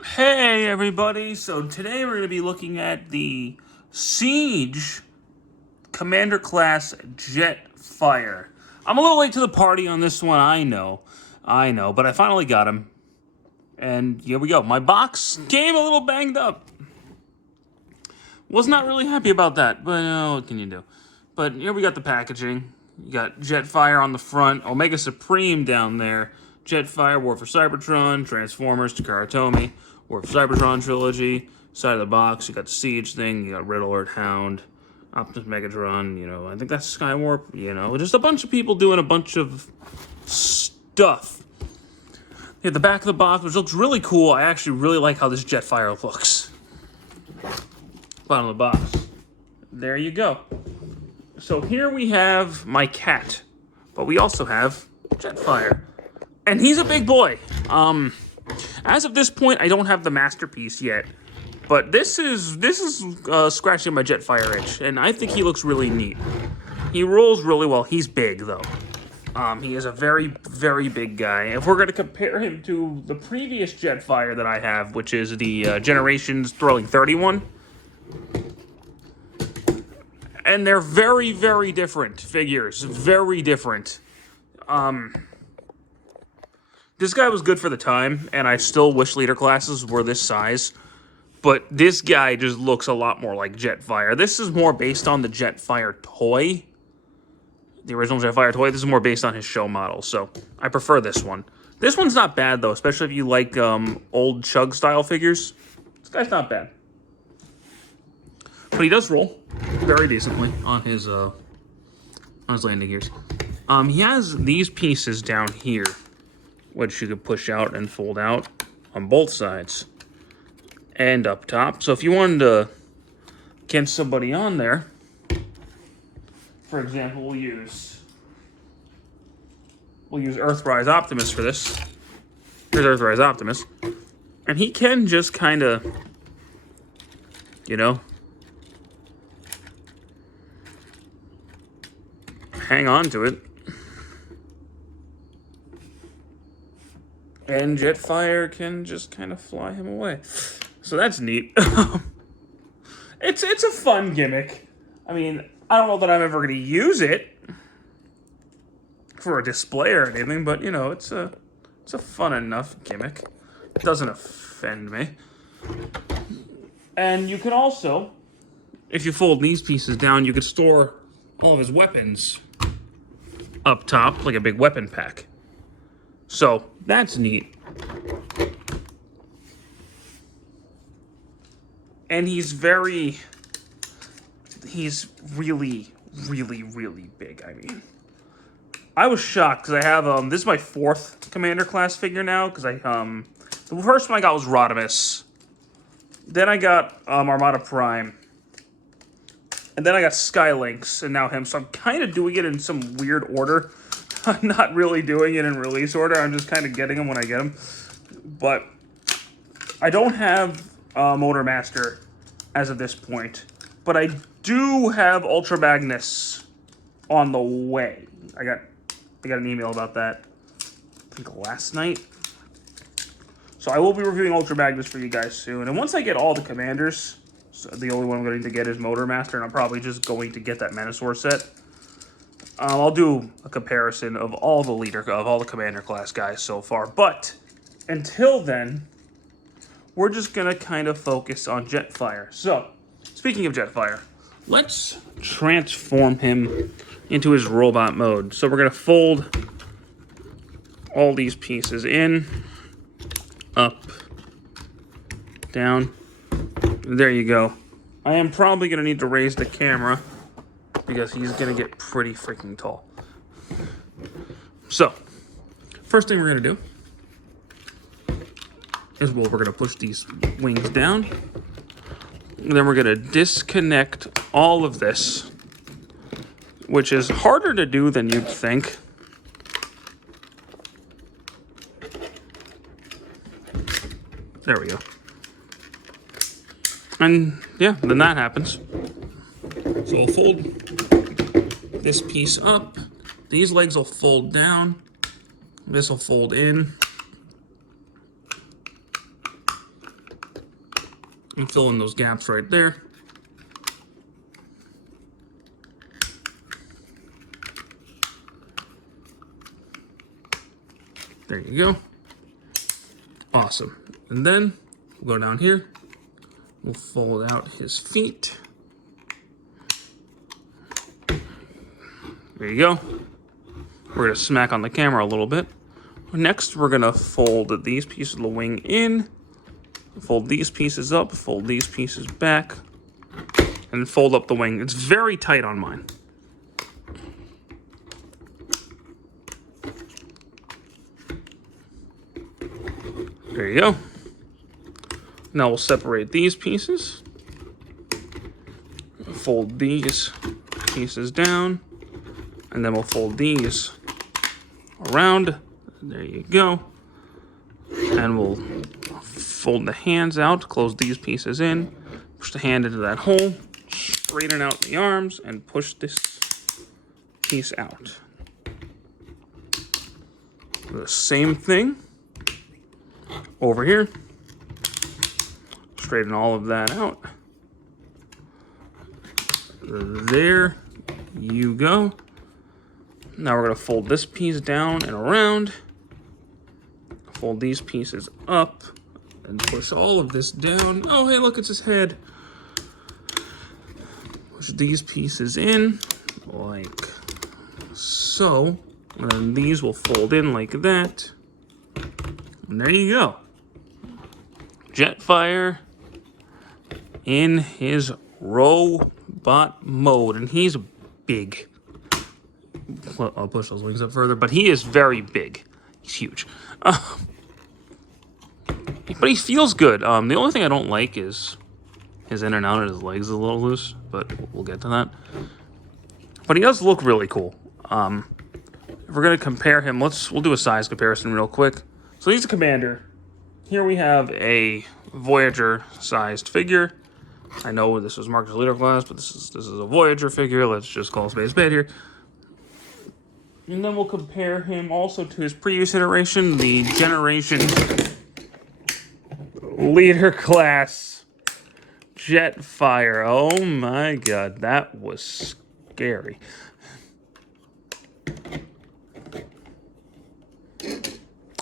Hey everybody, so today we're going to be looking at the Siege Commander Class Jetfire. I'm a little late to the party on this one, I know, but I finally got him. And here we go. My box came a little banged up. Was not really happy about that, but what can you do? But here we got the packaging. You got Jetfire on the front, Omega Supreme down there, Jetfire, War for Cybertron, Transformers, Takara Tomy, War for Cybertron trilogy. Side of the box, you got the Siege thing, you got Red Alert Hound, Optimus Megatron, I think that's Skywarp, just a bunch of people doing a bunch of stuff. Yeah, the back of the box, which looks really cool. I actually really like how this Jetfire looks. Bottom of the box. There you go. So here we have my cat, but we also have Jetfire. And he's a big boy. As of this point, I don't have the masterpiece yet, but this is scratching my Jetfire itch, and I think he looks really neat. He rolls really well. He's big though. He is a very, very big guy. If we're going to compare him to the previous Jetfire that I have, which is the Generations Thrilling 31, and they're very, very different figures. Very different. This guy was good for the time, and I still wish leader classes were this size. But this guy just looks a lot more like Jetfire. This is more based on the Jetfire toy. The original Jetfire toy. This is more based on his show model, so I prefer this one. This one's not bad, though, especially if you like old Chug-style figures. This guy's not bad. But he does roll very decently on his landing gears. He has these pieces down here, which you could push out and fold out on both sides and up top. So if you wanted to get somebody on there, for example, we'll use Earthrise Optimus for this. Here's Earthrise Optimus, and he can just kind of, hang on to it. And Jetfire can just kind of fly him away. So that's neat. It's a fun gimmick. I mean, I don't know that I'm ever going to use it for a display or anything, but it's a fun enough gimmick. It doesn't offend me. And you can also, if you fold these pieces down, you could store all of his weapons up top, like a big weapon pack. So that's neat. And he's really, really big. I mean, I was shocked because I have this is my 4th Commander class figure now, because the first one I got was Rodimus. Then I got Armada Prime. And then I got Skylynx, and now him. So I'm kind of doing it in some weird order. I'm not really doing it in release order. I'm just kind of getting them when I get them. But I don't have Motor Master as of this point. But I do have Ultra Magnus on the way. I got an email about that, I think last night. So I will be reviewing Ultra Magnus for you guys soon. And once I get all the commanders, so the only one I'm going to get is Motor Master, and I'm probably just going to get that Menasor set. I'll do a comparison of all the Commander class guys so far. But until then, we're just going to kind of focus on Jetfire. So, speaking of Jetfire, let's transform him into his robot mode. So we're going to fold all these pieces in, up, down. There you go. I am probably going to need to raise the camera because he's going to get pretty freaking tall. So, first thing we're going to do is we're going to push these wings down. And then we're going to disconnect all of this, which is harder to do than you'd think. There we go. And yeah, then that happens. So I'll fold this piece up. These legs will fold down. This will fold in. and fill in those gaps right there. There you go. Awesome. And then we'll go down here. We'll fold out his feet. There you go. We're going to smack on the camera a little bit. Next, we're going to fold these pieces of the wing in. Fold these pieces up. Fold these pieces back. And fold up the wing. It's very tight on mine. There you go. Now we'll separate these pieces. Fold these pieces down. And then we'll fold these around. There you go. And we'll fold the hands out, close these pieces in, push the hand into that hole, straighten out the arms, and push this piece out. The same thing over here. Straighten all of that out. There you go. Now we're going to fold this piece down and around. Fold these pieces up and push all of this down. Oh, hey, look, it's his head. Push these pieces in like so. And then these will fold in like that. And there you go. Jetfire in his robot mode. And he's big. I'll push those wings up further, but he is very big. He's huge. But he feels good. The only thing I don't like is his in and out, and his legs are a little loose, but we'll get to that. But he does look really cool. If we're going to compare him, we'll do a size comparison real quick. So he's a commander. Here we have a Voyager-sized figure. I know this was marked as leader class, but this is a Voyager figure. Let's just call space bait here. And then we'll compare him also to his previous iteration, the Generation Leader Class Jetfire. Oh my god, that was scary.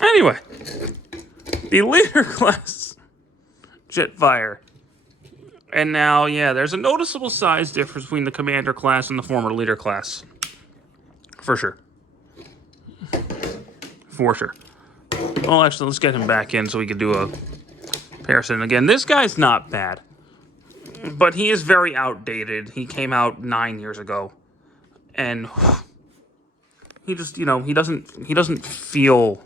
Anyway, the Leader Class Jetfire. And now, yeah, there's a noticeable size difference between the Commander class and the former Leader class. For sure. For sure. Well, actually, let's get him back in so we can do a comparison. Again, this guy's not bad. But he is very outdated. He came out 9 years ago. And he just, he doesn't feel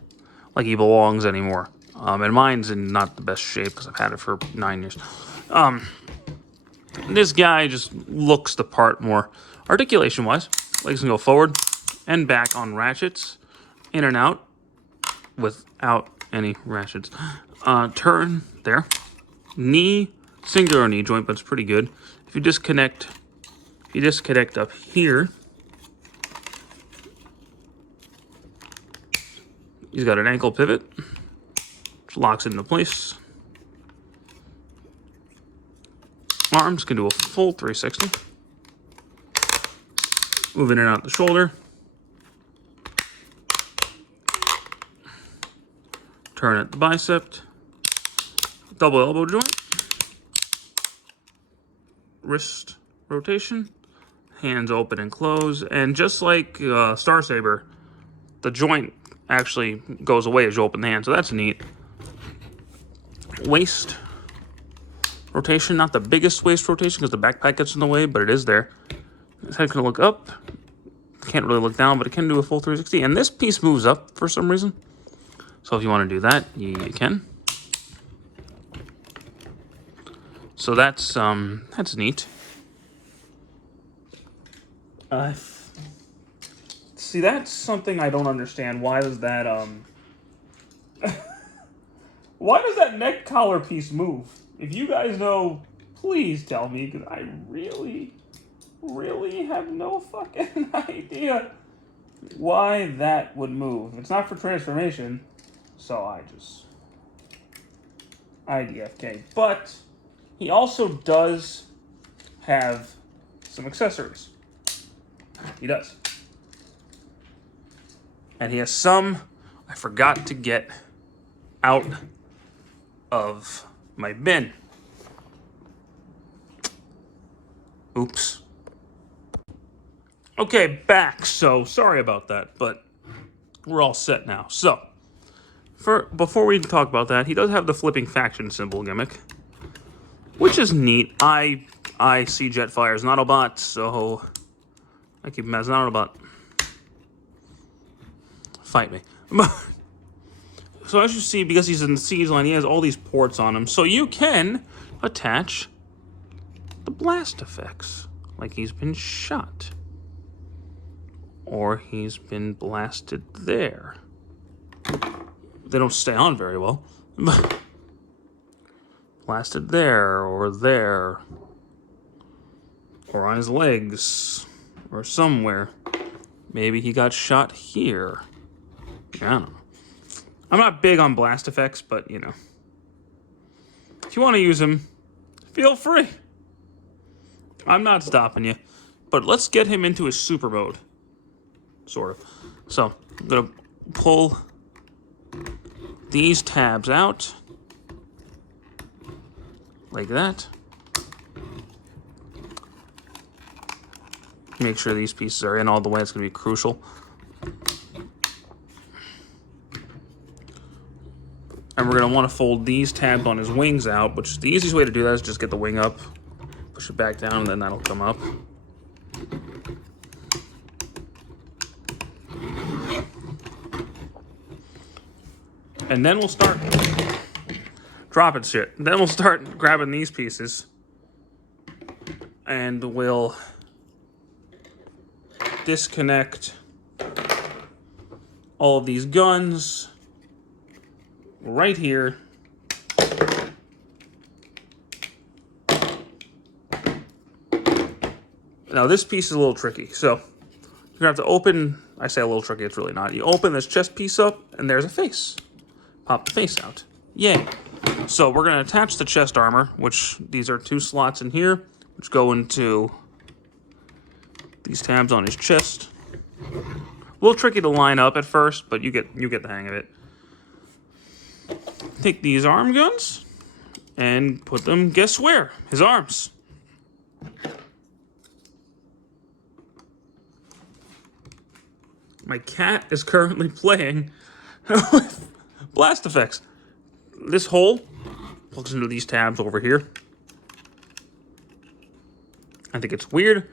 like he belongs anymore. And mine's in not the best shape because I've had it for 9 years. This guy just looks the part more articulation-wise. Legs can go forward and back on ratchets, in and out without any ratchets. Turn there. Knee, singular knee joint, but it's pretty good. If you disconnect up here, he's got an ankle pivot, which locks it into place. Arms can do a full 360. Move in and out the shoulder. Turn at the bicep. Double elbow joint. Wrist rotation. Hands open and close. And just like Star Saber, the joint actually goes away as you open the hand. So that's neat. Waist rotation. Not the biggest waist rotation because the backpack gets in the way, but it is there. His head can look up. Can't really look down, but it can do a full 360. And this piece moves up for some reason. So if you want to do that, you can. So that's neat. See, that's something I don't understand. Why does that why does that neck collar piece move? If you guys know, please tell me, because I really have no fucking idea why that would move. It's not for transformation, so IDFK. But He also does have some accessories. He does. And he has some I forgot to get out of my bin. Oops. Okay, back. So, sorry about that, but we're all set now. So, before we talk about that, he does have the flipping faction symbol gimmick, which is neat. I see Jetfire as an Autobot, so I keep him as an Autobot. Fight me. So as you see, because he's in the siege line, he has all these ports on him, so you can attach the blast effects, like he's been shot. Or he's been blasted there. They don't stay on very well. Blasted there, or there. Or on his legs. Or somewhere. Maybe he got shot here. I don't know. I'm not big on blast effects, but, you know. If you want to use them, feel free. I'm not stopping you. But let's get him into his super mode. Sort of. So, I'm going to pull these tabs out. Like that. Make sure these pieces are in all the way. It's going to be crucial. And we're going to want to fold these tabs on his wings out, which the easiest way to do that is just get the wing up, push it back down, and then that'll come up. And then we'll start dropping shit. Then we'll start grabbing these pieces. And we'll disconnect all of these guns right here. Now this piece is a little tricky. So you're gonna have to open, I say a little tricky, it's really not. You open this chest piece up and there's a face. Pop the face out. Yay. So we're going to attach the chest armor, which these are 2 slots in here, which go into these tabs on his chest. A little tricky to line up at first, but you get the hang of it. Take these arm guns and put them, guess where? His arms. My cat is currently playing with blast effects. This hole plugs into these tabs over here. I think it's weird.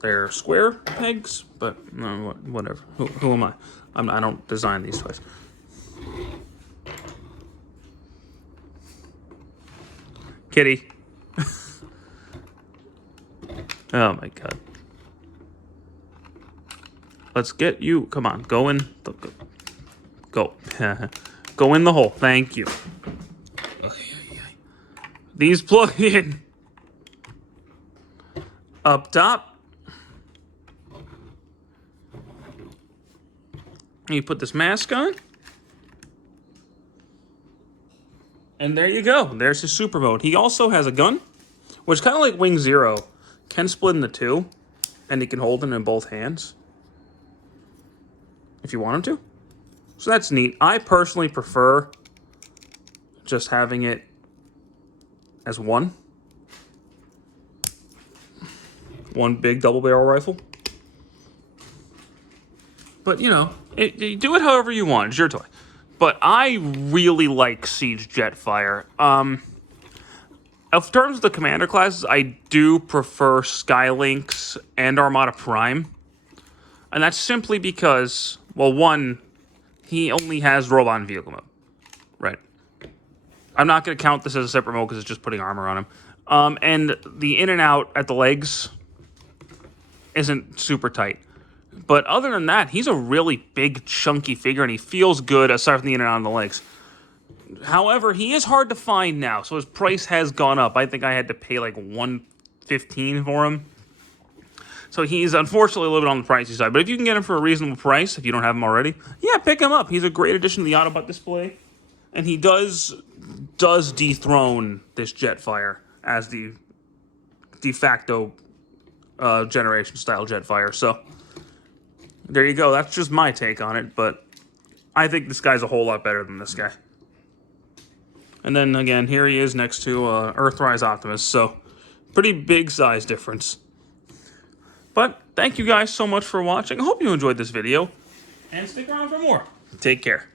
They're square pegs, but no, whatever. Who am I? I don't design these toys. Kitty. Oh my god. Let's get you. Come on, go in. Go. Go in the hole. Thank you. These plug in. Up top. You put this mask on. And there you go. There's his super mode. He also has a gun, which is kind of like Wing Zero. Can split into 2, and he can hold it in both hands. If you want him to. So that's neat. I personally prefer just having it as one big double barrel rifle. But, you know, you do it however you want. It's your toy. But I really like Siege Jetfire. In terms of the commander classes, I do prefer Skylynx and Armada Prime. And that's simply because, well, one, he only has robot and vehicle mode. Right. I'm not going to count this as a separate mode because it's just putting armor on him. And the in and out at the legs isn't super tight. But other than that, he's a really big, chunky figure, and he feels good aside from the in and out on the legs. However, he is hard to find now, so his price has gone up. I think I had to pay like $115 for him. So he's unfortunately a little bit on the pricey side. But if you can get him for a reasonable price, if you don't have him already, yeah, pick him up. He's a great addition to the Autobot display. And he does dethrone this Jetfire as the de facto generation style Jetfire. So there you go. That's just my take on it, but I think this guy's a whole lot better than this guy. And then again, here he is next to Earthrise Optimus. So pretty big size difference. But thank you guys so much for watching. I hope you enjoyed this video, and stick around for more. Take care.